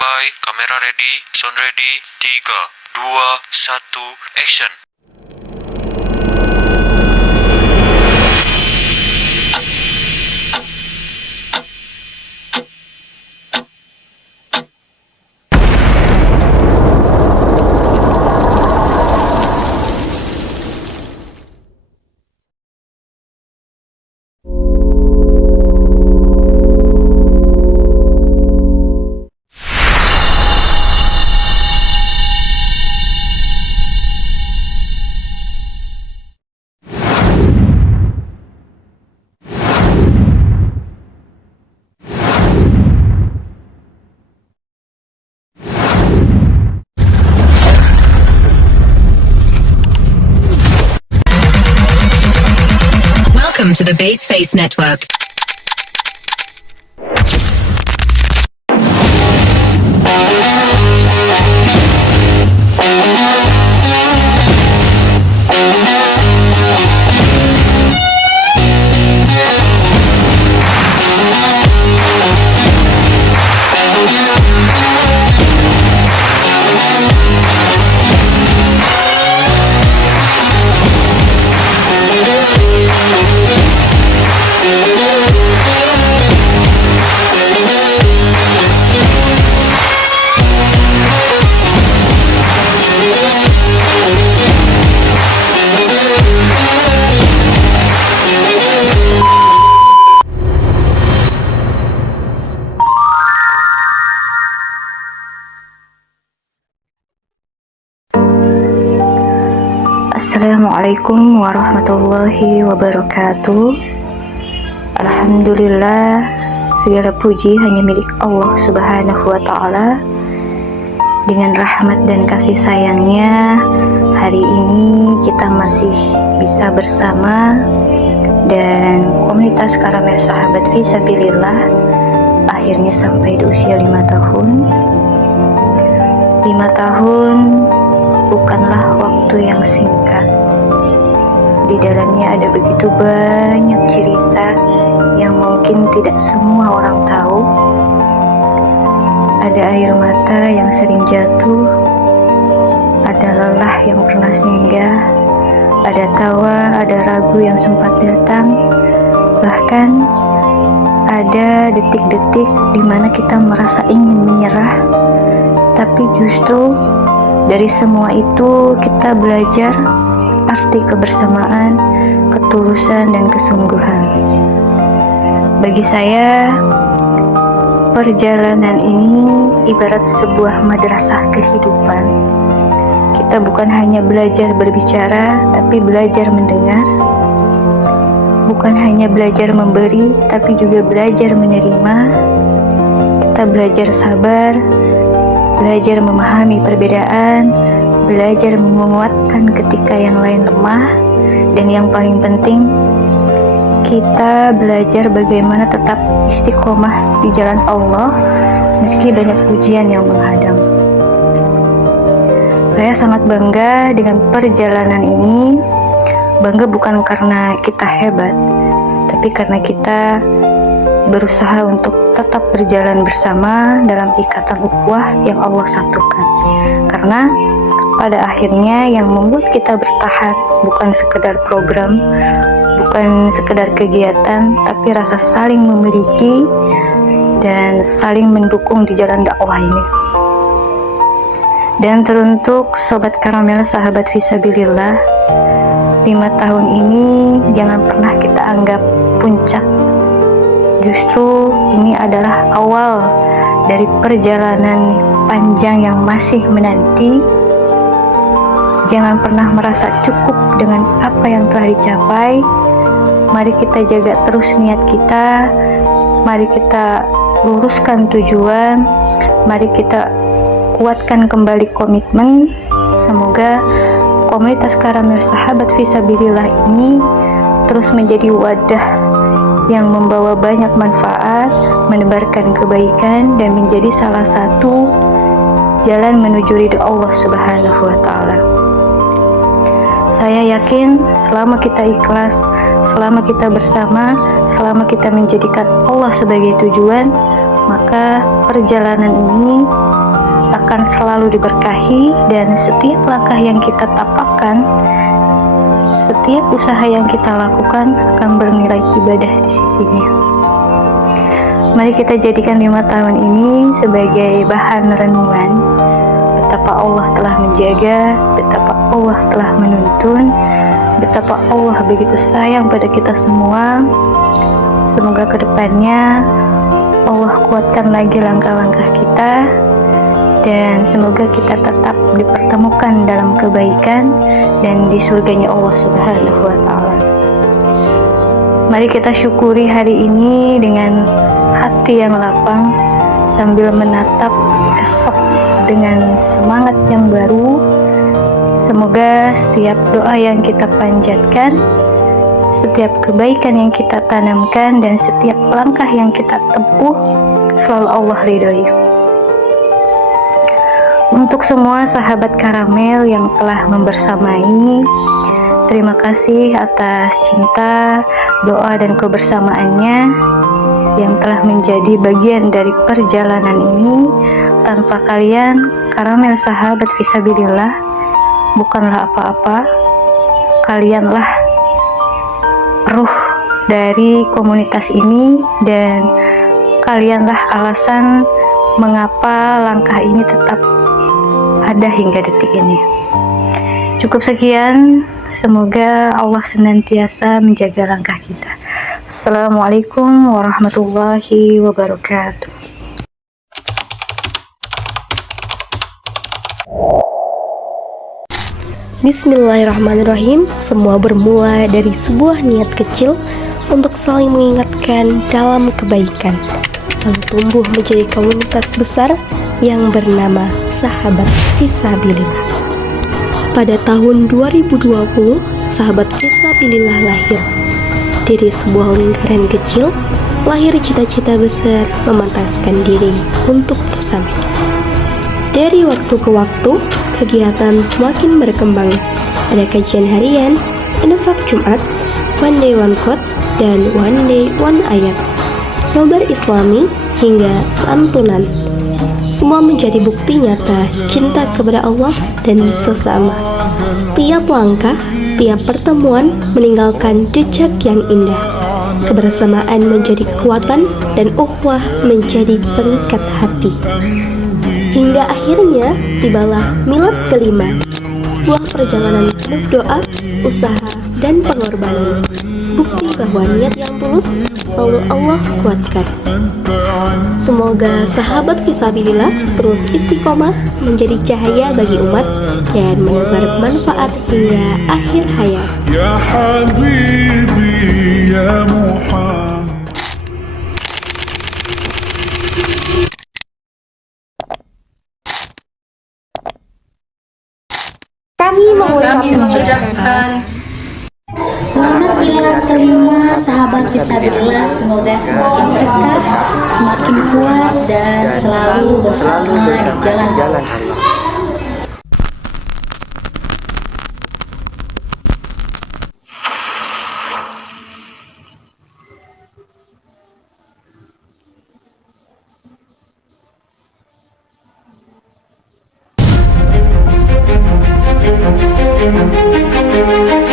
Standby, kamera ready, sound ready, 3, 2, 1, action. Welcome to the Baseface Network. Assalamualaikum warahmatullahi wabarakatuh. Alhamdulillah, segala puji hanya milik Allah Subhanahu wa ta'ala. Dengan rahmat dan kasih sayangnya, hari ini kita masih bisa bersama, dan komunitas Karamel Sahabat Fisabilillah akhirnya sampai di usia 5 tahun. 5 tahun bukanlah waktu yang singkat. Di dalamnya ada begitu banyak cerita yang mungkin tidak semua orang tahu. Ada air mata yang sering jatuh, ada lelah yang pernah singgah, ada tawa, ada ragu yang sempat datang, bahkan ada detik-detik di mana kita merasa ingin menyerah, tapi justru dari semua itu kita belajar arti kebersamaan, ketulusan, dan kesungguhan. Bagi saya, perjalanan ini ibarat sebuah madrasah kehidupan. Kita bukan hanya belajar berbicara, tapi belajar mendengar. Bukan hanya belajar memberi, tapi juga belajar menerima. Kita belajar sabar, belajar memahami perbedaan, belajar menguatkan ketika yang lain lemah, dan yang paling penting, kita belajar bagaimana tetap istiqomah di jalan Allah meski banyak ujian yang menghadang. Saya sangat bangga dengan perjalanan ini. Bangga bukan karena kita hebat, tapi karena kita berusaha untuk tetap berjalan bersama dalam ikatan ukhuwah yang Allah satukan. Karena pada akhirnya yang membuat kita bertahan bukan sekedar program, bukan sekedar kegiatan, tapi rasa saling memiliki dan saling mendukung di jalan dakwah ini. Dan teruntuk Sobat Karamel Sahabat Fisabilillah, 5 tahun ini jangan pernah kita anggap puncak. Justru ini adalah awal dari perjalanan panjang yang masih menanti. Jangan pernah merasa cukup dengan apa yang telah dicapai. Mari kita jaga terus niat kita. Mari kita luruskan tujuan. Mari kita kuatkan kembali komitmen. Semoga komunitas Karamel Sahabat Fisabilillah ini terus menjadi wadah yang membawa banyak manfaat, menebarkan kebaikan, dan menjadi salah satu jalan menuju ridha Allah Subhanahu wa ta'ala. Saya yakin selama kita ikhlas, selama kita bersama, selama kita menjadikan Allah sebagai tujuan, maka perjalanan ini akan selalu diberkahi, dan setiap langkah yang kita tapakkan, setiap usaha yang kita lakukan akan bernilai ibadah di sisinya. Mari kita jadikan 5 tahun ini sebagai bahan renungan betapa Allah telah menjaga, betapa Allah telah menuntun, betapa Allah begitu sayang pada kita semua. Semoga kedepannya Allah kuatkan lagi langkah-langkah kita, dan semoga kita tetap dipertemukan dalam kebaikan dan di surganya Allah Subhanahu wa Ta'ala. Mari kita syukuri hari ini dengan hati yang lapang sambil menatap esok dengan semangat yang baru. Semoga setiap doa yang kita panjatkan, setiap kebaikan yang kita tanamkan, dan setiap langkah yang kita tempuh selalu Allah ridhoi. Untuk semua sahabat Karamel yang telah membersamai, terima kasih atas cinta, doa, dan kebersamaannya yang telah menjadi bagian dari perjalanan ini. Tanpa kalian, Karamel sahabat fisabilillah bukanlah apa-apa. Kalianlah ruh dari komunitas ini, dan kalianlah alasan mengapa langkah ini tetap ada hingga detik ini. Cukup sekian, semoga Allah senantiasa menjaga langkah kita. Assalamualaikum warahmatullahi wabarakatuh. Bismillahirrahmanirrahim. Semua bermula dari sebuah niat kecil untuk saling mengingatkan dalam kebaikan, lalu tumbuh menjadi komunitas besar yang bernama Sahabat Fisabilillah. Pada tahun 2020, Sahabat Fisabilillah lahir. Dari sebuah lingkaran kecil, lahir cita-cita besar memantaskan diri untuk bersama. Dari waktu ke waktu, kegiatan semakin berkembang. Ada kajian harian, infak Jumat, one day one quotes, dan one day one ayat, nobar Islami, hingga santunan. Semua menjadi bukti nyata cinta kepada Allah dan sesama. Setiap langkah, setiap pertemuan meninggalkan jejak yang indah. Kebersamaan menjadi kekuatan dan ukhuwah menjadi pengikat hati. Hingga akhirnya tibalah milad kelima, sebuah perjalanan penuh doa, usaha, dan pengorbanan. Bukti bahwa niat yang tulus selalu Allah kuatkan. Semoga sahabat fisabilillah terus istiqomah menjadi cahaya bagi umat dan menebar manfaat hingga akhir hayat. Ya Habibi ya Muhammad. Kami mengucapkan selamat milad kelima sahabat fisabilillah. Semoga semakin berkah, semakin kuat, dan selalu bersama di jalan Allah. Thank you.